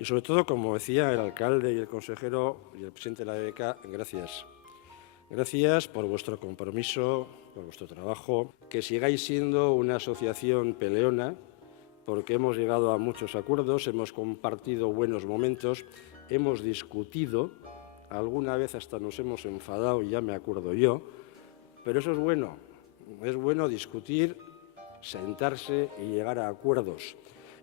Y sobre todo, como decía el alcalde y el consejero y el presidente de la BBK, gracias. Gracias por vuestro compromiso, por vuestro trabajo, que sigáis siendo una asociación peleona, porque hemos llegado a muchos acuerdos, hemos compartido buenos momentos, hemos discutido, alguna vez hasta nos hemos enfadado, ya me acuerdo yo, pero eso es bueno discutir, sentarse y llegar a acuerdos.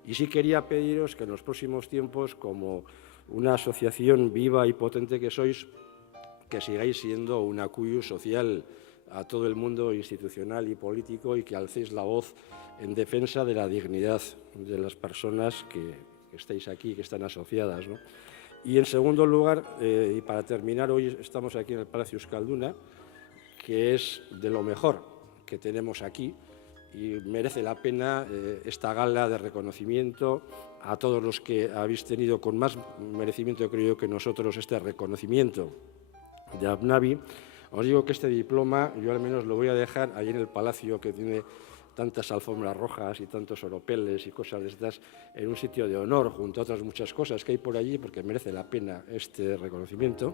Y sí quería pediros que en los próximos tiempos, como una asociación viva y potente que sois, que sigáis siendo un acuyu social a todo el mundo institucional y político y que alcéis la voz en defensa de la dignidad de las personas que estáis aquí, que están asociadas, ¿no? Y en segundo lugar, y para terminar, hoy estamos aquí en el Palacio Euskalduna, que es de lo mejor que tenemos aquí, y merece la pena esta gala de reconocimiento a todos los que habéis tenido con más merecimiento, creo yo, que nosotros este reconocimiento de APNAVI. Os digo que este diploma yo al menos lo voy a dejar ahí en el palacio, que tiene tantas alfombras rojas y tantos oropeles y cosas de estas, en un sitio de honor junto a otras muchas cosas que hay por allí, porque merece la pena este reconocimiento.